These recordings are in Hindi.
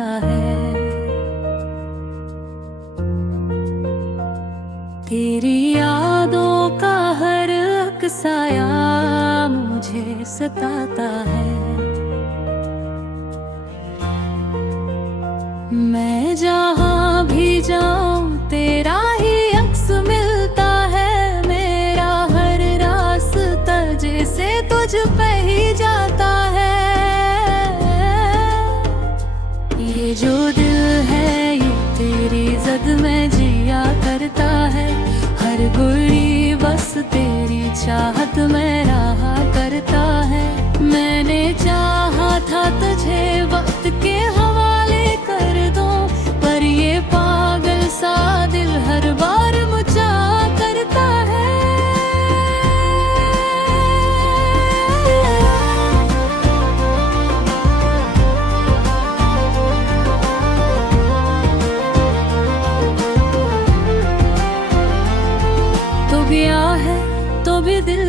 सताता है। तेरी यादों का हर अक्साया मुझे सताता है। मैं जहाँ भी जाऊँ तेरा ही अक्स मिलता है। मेरा हर रास्ता जैसे तुझ पे ही जाता है। ये जो दिल है ये तेरी जद में जिया करता है। हर घड़ी बस तेरी चाहत में रहा करता है। मैंने चाहा था तुझे वक्त के हवाले कर दूं, पर ये पागल सा दिल हर बार मुझा करता है। तो गया है तो भी दिल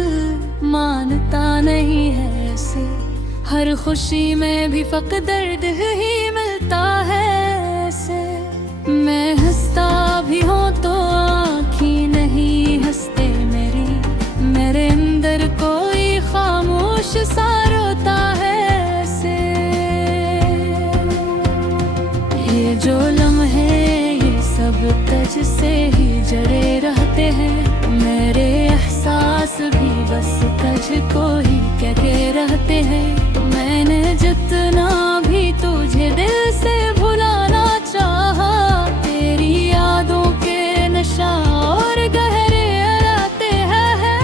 मानता नहीं है ऐसे। हर खुशी में भी फक दर्द ही मिलता है ऐसे। मैं हंसता भी हूँ तो आँखें नहीं हंसते मेरी। मेरे अंदर कोई खामोश सा रोता है ऐसे। ये जो लम्हे ये सब तुझ से ही जड़े रहते हैं। मेरे एहसास भी बस तुझको ही कहते रहते हैं। मैंने जितना भी तुझे दिल से भुलाना चाहा, तेरी यादों के नशा और गहरे अराते हैं।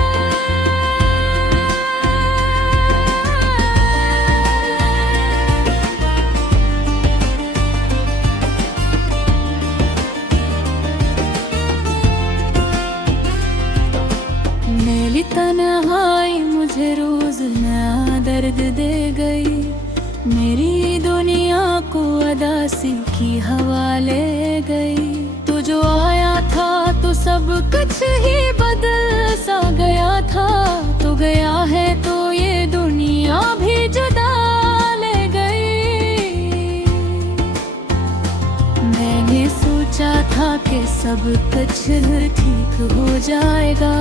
मेरी तन्हाई मुझे रोज नया दर्द दे गई। मेरी दुनिया को अदासी की हवा ले गई। तू जो आया था तो सब कुछ ही बदल सा गया था। तो गया है तो ये दुनिया भी जुदा ले गई। मैंने सोचा था कि सब कुछ ठीक हो जाएगा।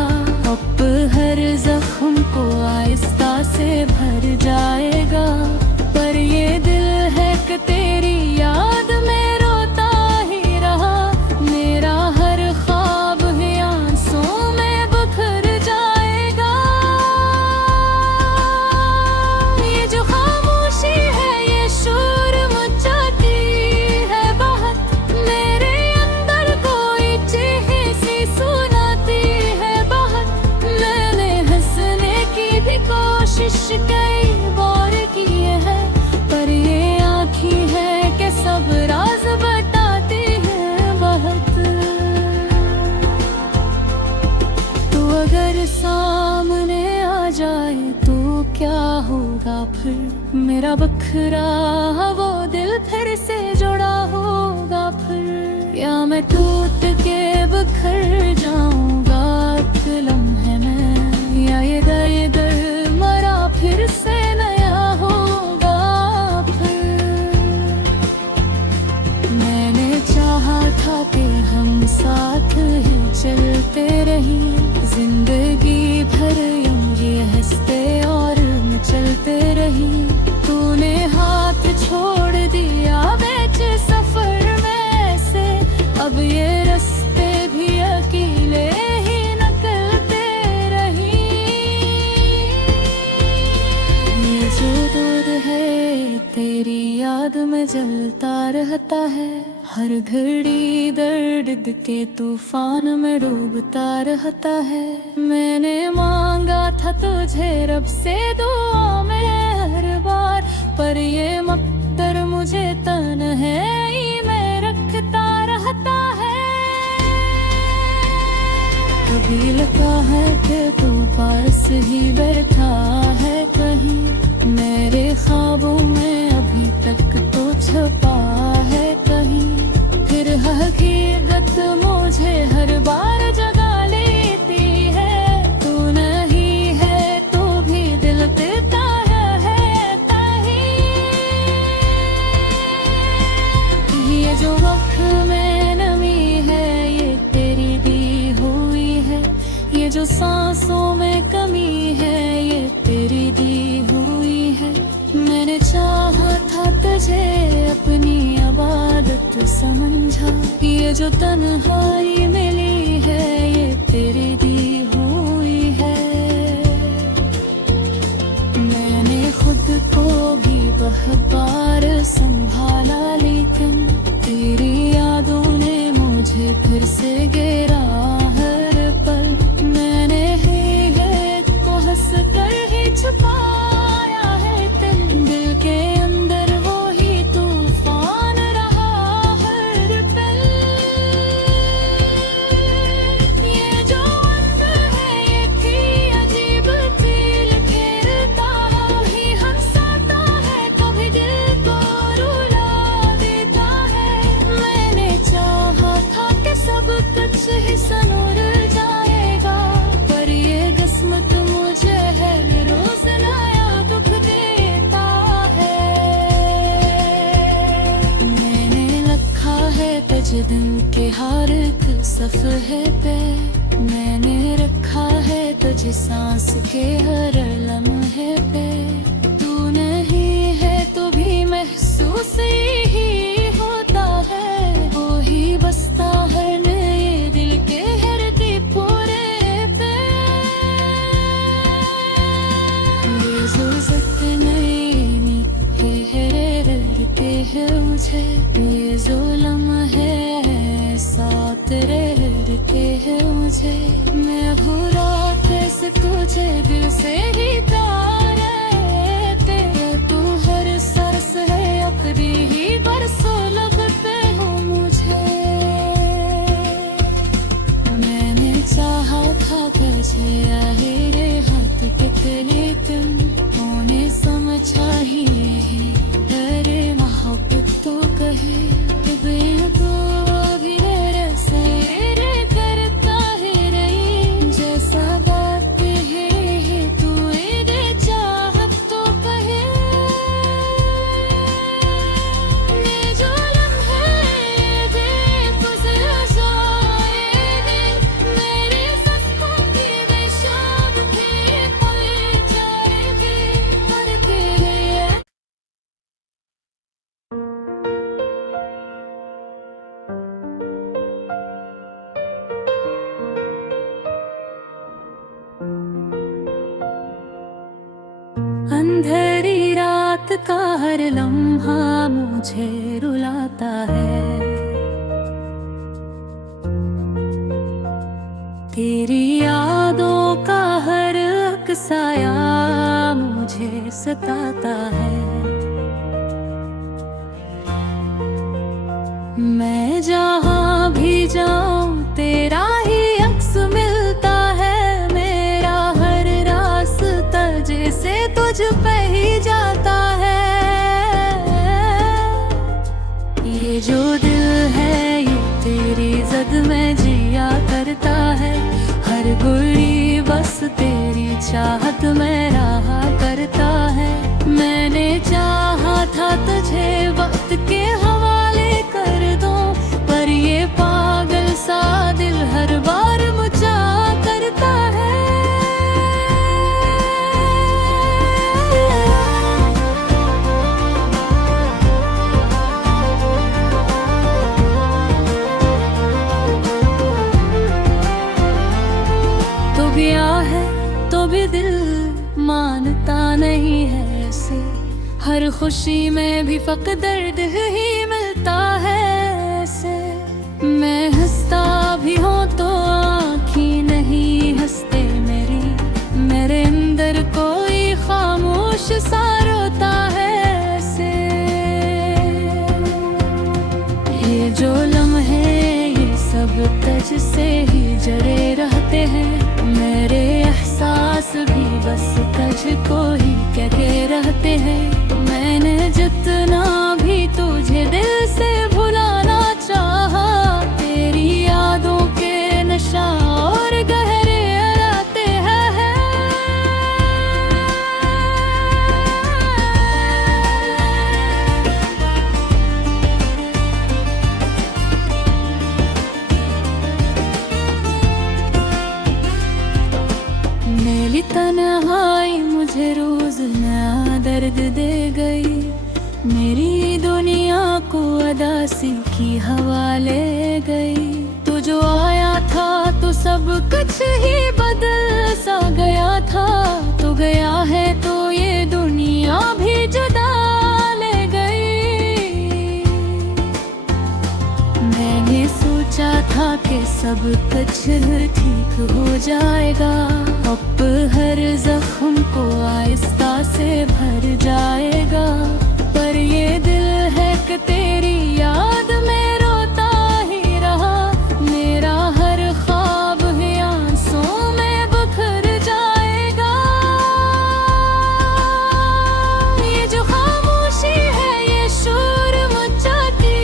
अब हर जख्म को आहिस्ता से भर जाएगा। पर ये दिल है कि तेरी याद में रोता ही रहा। मेरा हर ख्वाब है आंसुओं में बिखर जाएगा। ये जो खामोशी है ये शोर मचाती है बहुत। मेरे अंदर कोई चीख सी सुनाती है बहुत। मैंने हंसने की भी कोशिश कई बार की है, पर ये आँखें है कि सब राज बताती है बहुत। तू अगर सामने आ जाए तो क्या होगा फिर। मेरा बखरा वो दिल फिर से जुड़ा होगा फिर। या मैं टूट के बिखर जाऊंगा एक लम्हे में। या ये दर्द मरा फिर से नया होगा फिर। मैंने चाहा था कि हम साथ ही चलते रही। जिंदगी भर ये हंसते और चलते रही। तूने हाथ छोड़ दिया बीच सफर में से। अब ये रास्ते भी अकेले ही निकलते रही। ये जो दूर है तेरी याद में जलता रहता है। हर घड़ी दर्द के तूफान में डूबता रहता है। मैंने मांगा था तुझे रब से दुआ में हर बार, पर ये मकदर मुझे तन्हाई में रखता रहता है। कभी लगता है कि तू पास ही बैठा है कहीं। मेरे ख्वाबों में अभी तक तो छुपा है कहीं। फिर हकीकत मुझे हर बार जगा लेती है। तू नहीं है तो भी दिल देता है ताही। तुझे अपनी इबादत समझा। ये जो तन्हाई मिली है ये तेरी दी हुई है। मैंने खुद को भी बार संभाला लेकिन तेरी यादों ने मुझे फिर से घेरा हर पल। मैंने ही तो हंस कर ही छुपाया है दिल के अंदर वो ही तूफान रहा हर पल। ये जो अंदर है ये भी अजीब फील खेलता ही हंसाता है कभी दिल को रुला देता है। मैंने चाहा था कि सब कुछ ही सनूर जाएगा पर ये किस्मत मुझे हर रोज नया दुख देता है। मैंने रखा है तुझ दिन के हर एक सफ़हे पे। मैंने रखा है तुझे सांस के हर लम्हे पे। तू नहीं है तो भी महसूस ही होता है वो ही बसता है नए दिल के हर दीपोरे पे। ये जो सपने रहते हैं मुझे ये जो लम्हे साथ रहते हैं मुझे। मैं भूला कैसे तुझे दिल से ही तारते तू हर सरस है अपनी ही बरसों लगते हो मुझे। मैंने चाहा था तुझे आहिरे हाथ पे लेकिन तूने समझा ही नहीं। अरे मोहब्बत तो कहे तो भी मेरे से करता है रही जैसा बात है तू मेरे चाहत तो कहे। ये जो लम्हे बेगुजर जाएंगे मेरे सपनों की बेशाब भी पल जाएंगे पर तेरे अंधेरी रात का हर लम्हा मुझे रुलाता है। तेरी यादों का हर अक्साया मुझे सताता है। मैं जहाँ भी जाऊँ तेरा ही अक्स मिलता है। मेरा हर रास्ता जैसे तुझ पे ही जाता है। ये जो दिल है ये तेरी जद में जिया करता है। हर घड़ी बस तेरी चाहत में रहा करता है। मैंने चाहा था तुझे वक्त के हवाले कर दूं पर ये पागल सा दिल हर बार मुझा करता है। तो भी है तो भी दिल मानता नहीं है ऐसे। हर खुशी में भी फक दर्द ही मिलता है ऐसे। मैं हंसता भी हूँ तो आँखें नहीं हंसते मेरी। मेरे अंदर कोई खामोश सा रोता है ऐसे। ये जो लम्हे ये सब तुझ से ही जड़े रहते हैं। मेरे एहसास भी बस तुझको ही कहते रहते हैं। मैंने जितना भी तुझे दिल से भुलाना चाहा तेरी यादों के नशा और गहरे आते हैं। मेरी तन्हाई मुझे रोज नया दर्द दे गई। मेरी उदासी की हवा ले गई। तू जो आया था तो सब कुछ ही बदल सा गया था। तो गया है तो ये दुनिया भी जुदा ले गई। मैंने सोचा था कि सब कुछ ठीक हो जाएगा, अब हर जख्म को आहिस्ता से भर जाएगा। पर ये दिल है कि तेरी याद में रोता ही रहा। मेरा हर ख्वाब ही आंसुओं में बिखर जाएगा। ये जो खामोशी है ये शोर मचाती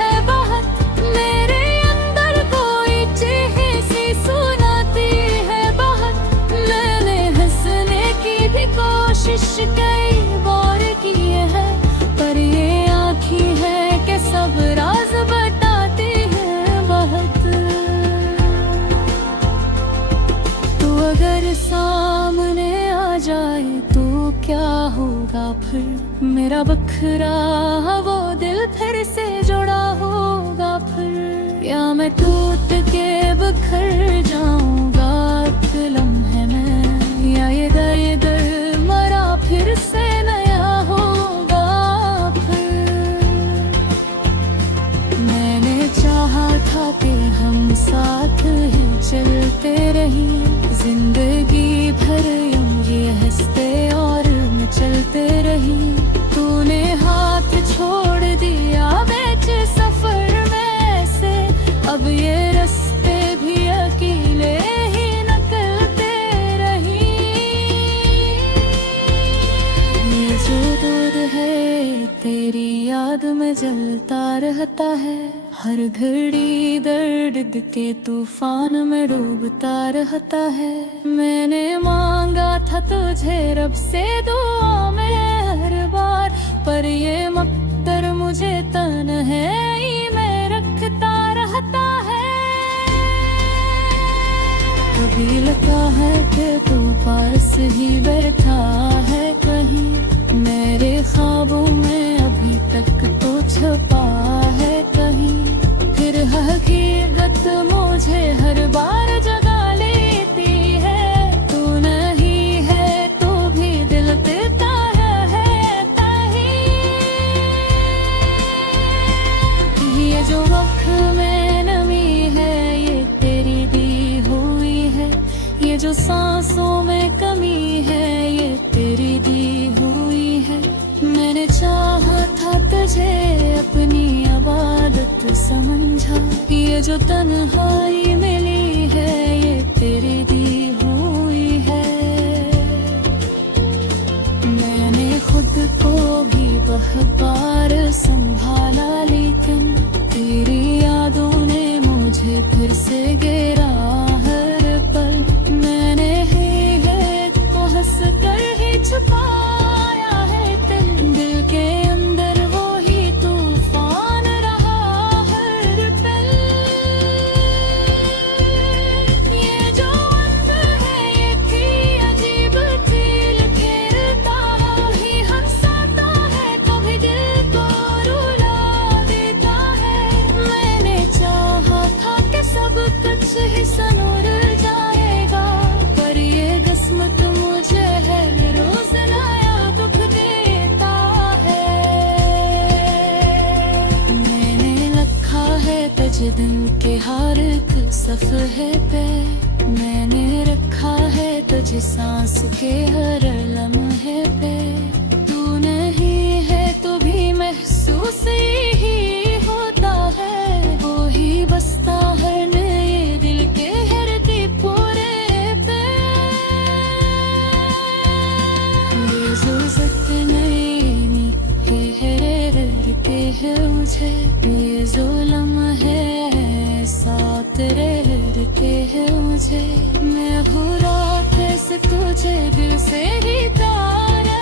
है बहुत। मेरे अंदर कोई चीख सी सुनाती है बहुत। मैंने हंसने की भी कोशिश कई बार की है, पर ये आँखें है कि सब राज बताती है बहुत। तू अगर सामने आ जाए तो क्या होगा फिर। मेरा बखरा वो दिल फिर से जुड़ा होगा फिर। या मैं टूट के बिखर जाऊंगा एक लम्हे में, या ये दर्द मरा फिर से नया होगा फिर। मैंने चाहा था कि हम साथ ही चलते रही, जिंदगी भर यूं ये हंसते और चलते रही। तूने हाथ छोड़ दिया बीच सफर में से, अब ये रास्ते भी अकेले ही निकलते रही। ये जो दूध है तेरी याद में जलता रहता है, हर घड़ी दर्द के तूफान में डूबता रहता है। मैंने मांगा था तुझे रब से दुआ में हर बार, पर ये मकदर मुझे तन्हाई में रखता रहता है। कभी लगता है कि तू पास ही बैठा है कहीं, मेरे ख्वाबों में अभी तक तो छुपा है कहीं। फिर हकीकत मुझे हर बार जगा लेती है। तू नहीं है तो भी दिल देता है ताही। ये जो वक्त में नमी है ये तेरी दी हुई है। ये जो सांसों में कमी है ये तेरी दी हुई है। मैंने चाहा था तुझे अपनी इबादत समझा, ये जो तन्हाई मिली है ये तेरी दी हुई है। मैंने खुद को भी बार संभाला, लेकिन तेरी यादों ने मुझे फिर से घेरा हर पल। मैंने ही है तो हंस कर ही छुपाया है दिल के अंदर वो ही तूफान रहा हर पल। ये जो अंदर है ये थी अजीब फील खेलता ही हंसाता है, कभी दिल को रुला देता है। मैंने चाहा था कि सब कुछ ही सनूर जाएगा, पर ये किस्मत मुझे हर रोज नया दुख देता है। मैंने लिखा है तुझ दिन के हर एक सफ़हे पे, मैंने रखा है तुझे सांस के हर लम्हे पे। तू नहीं है तो भी महसूस ही होता है, वो ही बसता है नए दिल के हर दीपोरे पे। ये जो सतनई के है मुझे, ये जो लम्हे साथ रहते हैं मुझे। मैं भूला कैसे तुझे दिल से ही तारे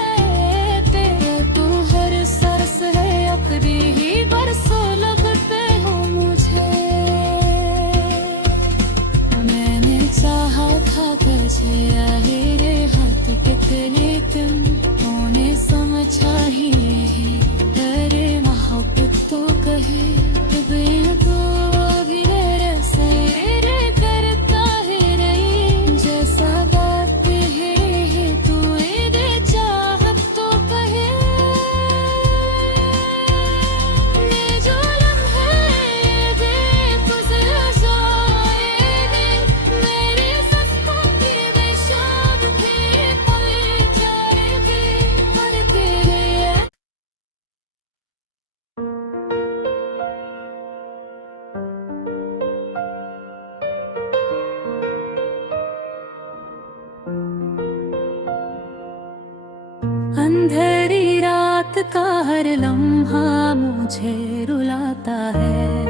सताता है।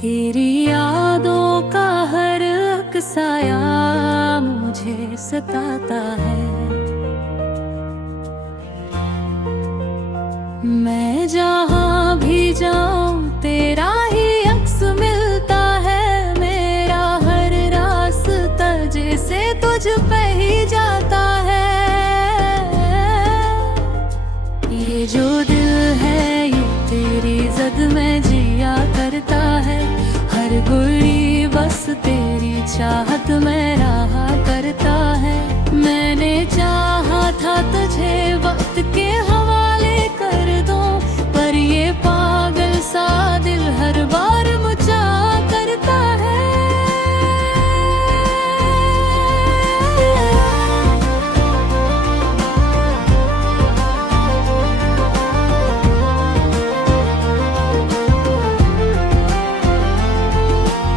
तेरी यादों का हर अक्साया मुझे सताता है। मैं जहाँ भी जाऊँ तेरा ही अक्स मिलता है। मेरा हर रास्ता जैसे तुझ पे ही जाता है। ये जो दिल है ये तेरी जद में जिया करता है। हर घड़ी बस तेरी चाहत में रहा करता है। मैंने चाहा था तुझे वक्त के हवाले कर दूं, पर ये पागल सा दिल हर बार मुझा करता है।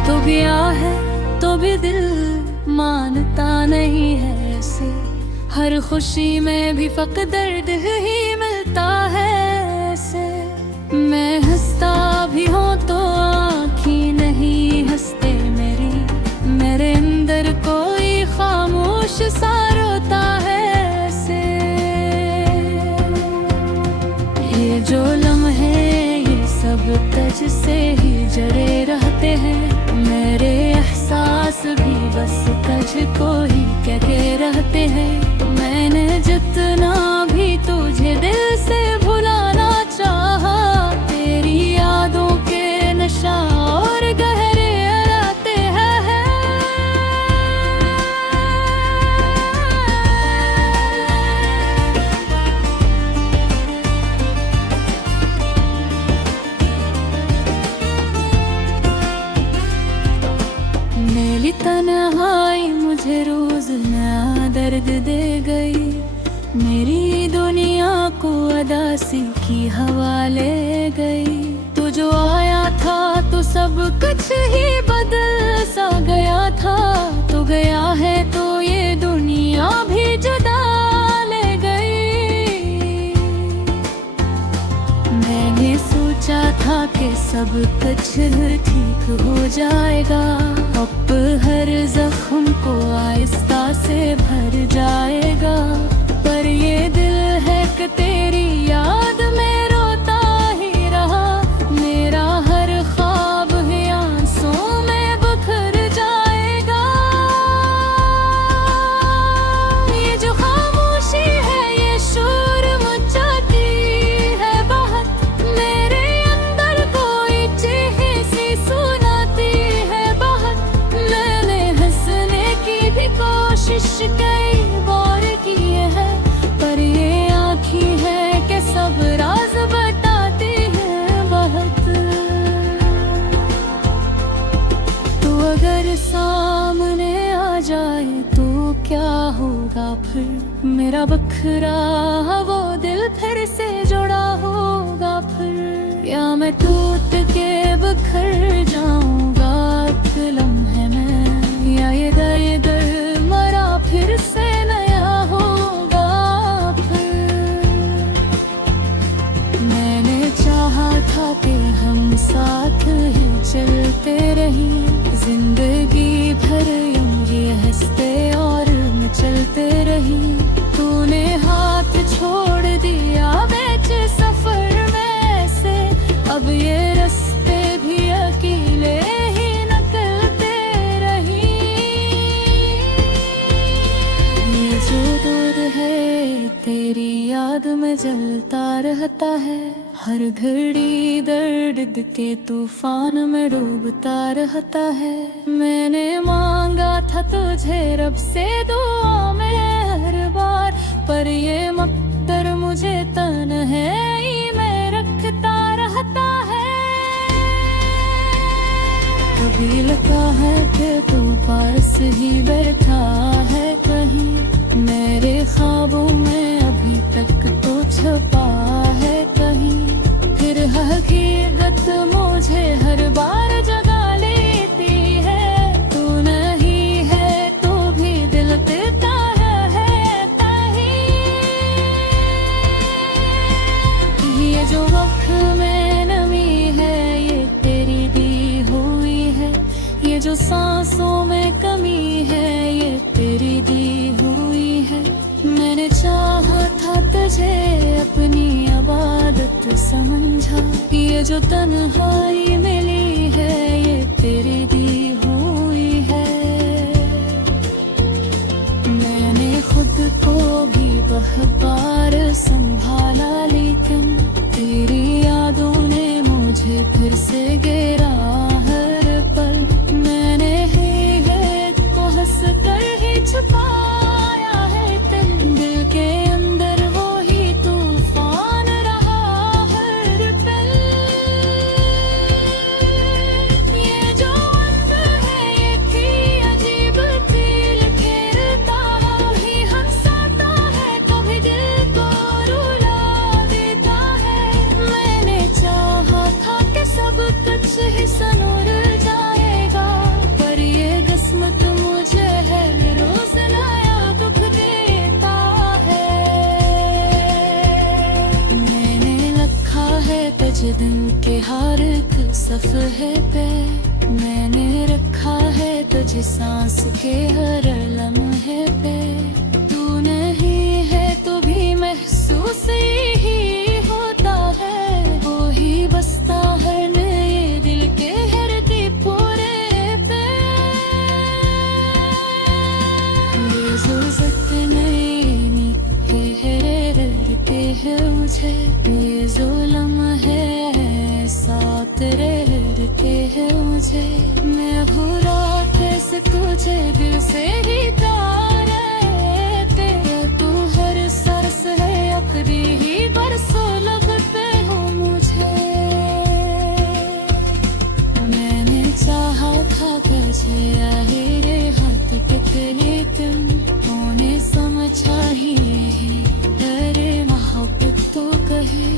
तो गया है तो भी दिल मानता नहीं है ऐसे। हर खुशी में भी फक दर्द ही मिलता है ऐसे। मैं हंसता भी हूँ तो आँखें नहीं हंसते मेरी। मेरे अंदर कोई खामोश सा रोता है ऐसे। ये जो लम्हे ये सब तुझ से ही जड़े रहते हैं। मेरे एहसास भी बस तुझको ही कहते रहते हैं। मैंने जितना भी तुझे दिल से भुलाना चाहा, तेरी यादों के नशा और गहरे राते हैं। मेरी तन्हाई मुझे रोज नया दर्द दे गई। मेरी दुनिया को अदासी की हवा ले गई। तू जो आया था तो सब कुछ ही बदल सा गया था। तो गया है तो ये दुनिया भी जुदा ले गई। मैंने सोचा था कि सब कुछ ठीक हो जाएगा। अब हर जख्म को आहिस्ता से भर जाएगा। पर ये दिल है कि तेरी याद में रोता ही रहा। मेरा हर ख्वाब है आंसुओं में बिखर जाएगा। ये जो खामोशी है ये शोर मचाती है बहुत। मेरे अंदर कोई चीख सी सुनाती है बहुत। मैंने हंसने की भी कोशिश कई बार की है, पर ये आँखें है कि सब राज बताती है बहुत। तू अगर सामने आ जाए तो क्या होगा फिर। मेरा बखरा वो दिल फिर से जुड़ा होगा फिर। या मैं टूट के बिखर जाऊंगा एक लम्हे में। या ये दर्द मरा फिर से नया होगा फिर। मैंने चाहा था कि हम साथ ही चलते रही। जिंदगी भर ये हंसते और चलते रही। तूने हाथ छोड़ दिया बीच सफर में से। अब ये रास्ते भी अकेले ही निकलते रही। ये जो दूर है तेरी याद में जलता रहता है। हर घड़ी दर्द के तूफान में डूबता रहता है। मैंने मांगा था तुझे रब से दुआ में हर बार, पर ये मकदर मुझे तन्हाई में रखता रहता है। कभी लगता है कि तू पास ही बैठा है कहीं। मेरे ख्वाबों में अभी तक तो छुपा है कहीं। फिर हकीकत मुझे हर बार जगा लेती है। तू नहीं है तो भी दिल देता है कहीं। तुझे अपनी इबादत समझा। ये जो तन्हाई मिली है ये तेरी दी हुई है। मैंने खुद को भी बार संभाला लेकिन तेरी यादों ने मुझे फिर से घेरा हर पल। मैंने ही गैब को हंस कर ही छुपाया है दिल के अंदर वो ही तूफान रहा हर पल। ये जो अंदर है ये थी अजीब फील खेलता ही हंसाता है कभी दिल को रुला देता है। मैंने चाहा था कि सब कुछ ही सनूर जाएगा पर ये किस्मत मुझे है रोज नया दुख देता है। मैंने रखा है तुझ दिन के हर एक सफ़हे पे। मैंने रखा है तुझ सांस के हर लम्हे पे। तू नहीं है तो भी महसूस ही होता है वो ही बसता है ये दिल के हर दीपोरे पे। ये ज़ुल्फ़त नहीं रहते हैं मुझे ये ज़ुल्म है साथ रहते हैं मुझे। मैं भूला कैसे तुझे दिल से ही तारे तेरा तू हर सरस है आखिरी ही बरसों लगते हो मुझे। मैंने चाहा था तुझे आहिरे हाथ टकले तुम तूने समझा ही नहीं। तेरे मोहब्बत तो कहे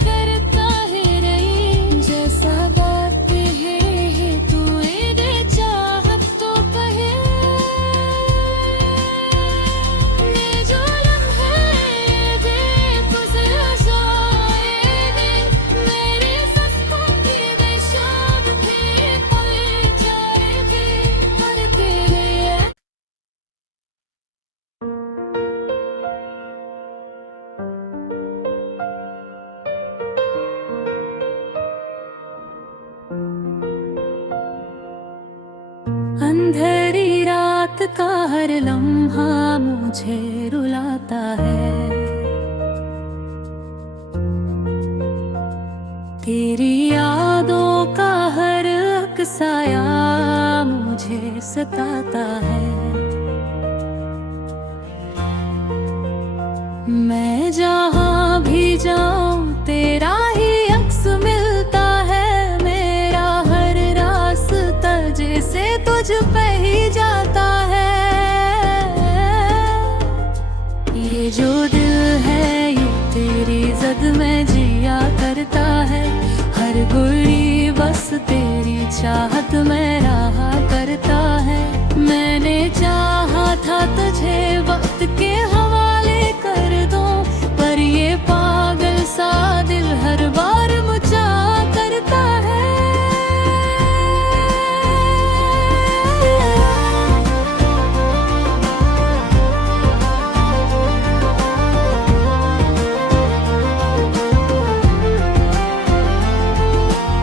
करता है रही जैसा बात है तू दे चाहत तो कहे। ये जो लम्हे बेगुज़र जाएंगे मेरे सस्तों की बेशाब थे पल जाएंगे पर तेरे अंधेरी रात का हर लम्हा मुझे रुलाता है। तेरी यादों का हर अक्साया मुझे सताता है। मैं जहाँ भी जाऊँ तेरा ही अक्स मिलता है। मेरा हर रास्ता जैसे तुझ पे ही जाता है। ये जो दिल है ये तेरी जद में जिया करता है। हर घड़ी बस तेरी चाहत में रहा करता है। मैंने चाहा था तुझे वक्त के हवाले कर दूं पर ये पागल सा दिल हर बार मुझा करता है।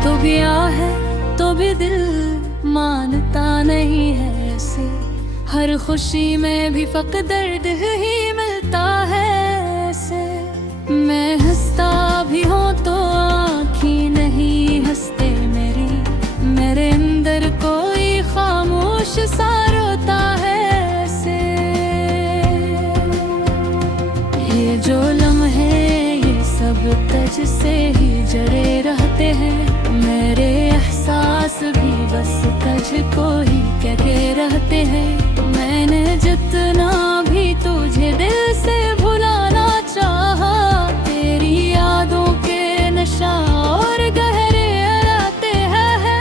तो भी है तो भी दिल मानता नहीं है ऐसे। हर खुशी में भी फक दर्द ही मिलता है ऐसे। मैं हंसता भी हूँ तो आँखें नहीं हंसते मेरी। मेरे अंदर कोई खामोश सा रोता है ऐसे। ये जो लम्हे ये सब तुझ से ही जड़े रहते हैं। मेरे एहसास भी बस तुझको ही कहते रहते हैं। मैंने जितना भी तुझे दिल से भुलाना चाहा तेरी यादों के नशा और गहरे राते हैं।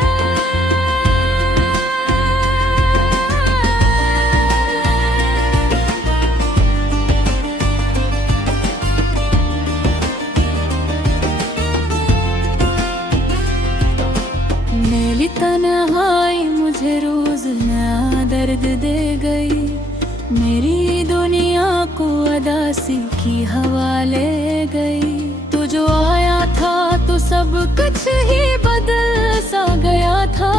मेरी तन्हाई मुझे रोज नया दर्द दे गई। मेरी उदासी की हवा ले गई। तू जो आया था तो सब कुछ ही बदल सा गया था।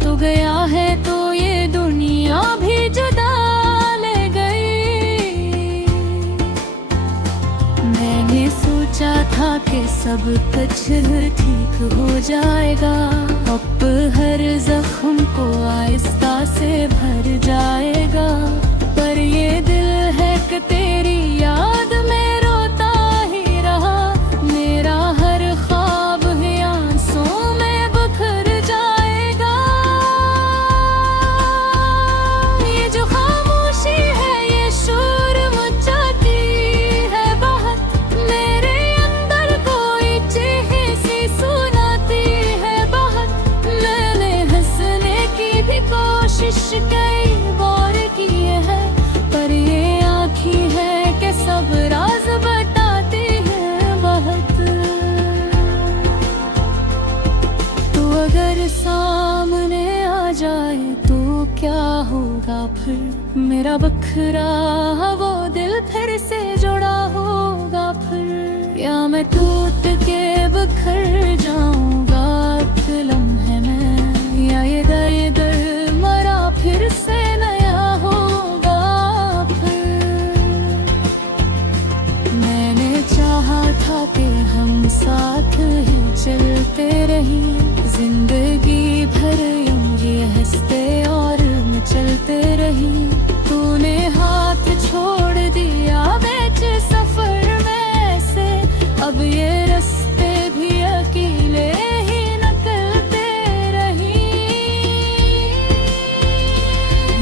तो गया है तो ये दुनिया भी जुदा ले गई। मैंने सोचा था कि सब कुछ ठीक हो जाएगा, अब हर जख्म को आहिस्ता से भर जाएगा। पर ये दिल है कि तेरी याद में रोता ही रहा। मेरा हर ख्वाब है आंसुओं में बिखर जाएगा। ये जो खामोशी है ये शोर मचाती है बहुत। मेरे अंदर कोई चीख सी सुनाती है बहुत। मैंने हंसने की भी कोशिश कई बार की है, पर ये आँखें है कि सब राज बताती है बहुत। तू अगर सामने आ जाए तो क्या होगा फिर। मेरा बखरा वो दिल फिर से जुड़ा होगा फिर। या मैं टूट के बिखर जाऊंगा एक लम्हे में। या ये दर्द मरा फिर से नया होगा फिर। मैंने चाहा था कि हम साथ ही चलते रही। जिंदगी भर ये हंसते और चलते रही। तूने हाथ छोड़ दिया बीच सफर में से। अब ये रास्ते भी अकेले ही निकलते रही।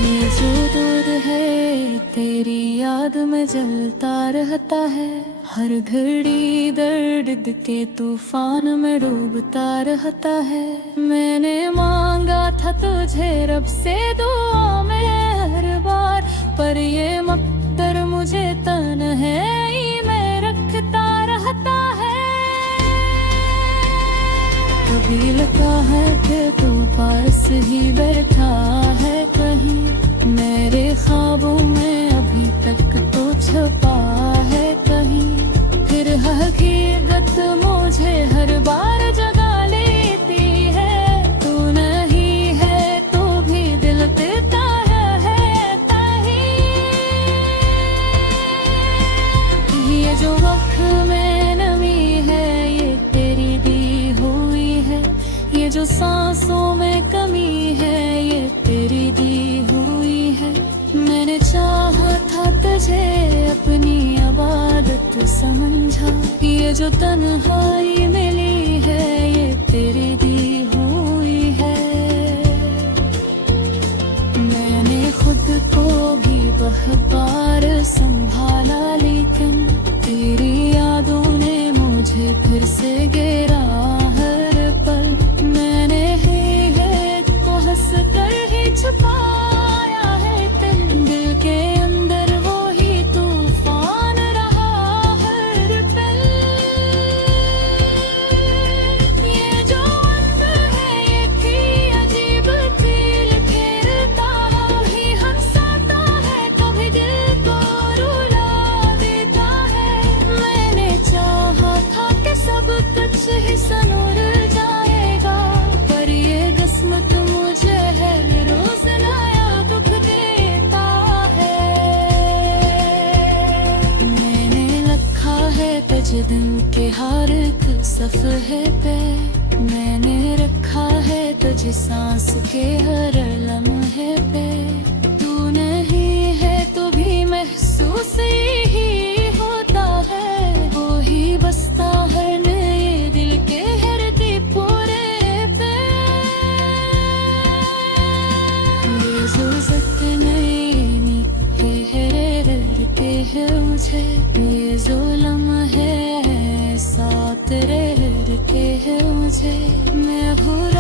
ये जो दूध है तेरी याद में जलता रहता है। हर घड़ी दर्द के तूफान में डूबता रहता है। मैंने मांगा था तुझे रब से दुआ में हर बार, पर ये मकदर मुझे तन्हाई में रखता रहता है। कभी लगता है कि तू पास ही बैठा है कहीं। मेरे ख्वाबों में अभी तक तो छुपा है कहीं। फिर हकीकत मुझे हर बार जगा लेती है। तू नहीं है तो भी दिल देता है ताही। ये जो वक्त में नमी है ये तेरी दी हुई है। ये जो सांसों में कमी है ये तेरी दी हुई है। मैंने चाहा था तुझे अपनी इबादत समझा। ये जो तन्हाई मिली है ये तेरी दी हुई है। मैंने खुद को भी बार संभाला, लेकिन तेरी यादों ने मुझे फिर से घेरा हर पल। मैंने है तो हंस कर ही छुपाया है दिल के अंदर वो ही तूफान रहा हर पल। ये जो वक्त है ये थी अजीब खेल खेलता ही हंसाता है, कभी दिल को रुला देता है। मैंने चाहा था कि सब कुछ ही संवर जाएगा, पर ये किस्मत मुझे हर रोज नया दुख देता है। मैंने रखा है तुझ दिन के हर एक सफ़हे पे। मैंने रखा है तुझ सांस के हर लम्हे पे। तू नहीं है तो भी महसूस ही होता है। वो ही बसता हर नए दिल के हर दीपोरे पे। ये जो ज़ख्म के है मुझे, ये जो लम्हे साथ रह के है मुझे। मैं भूल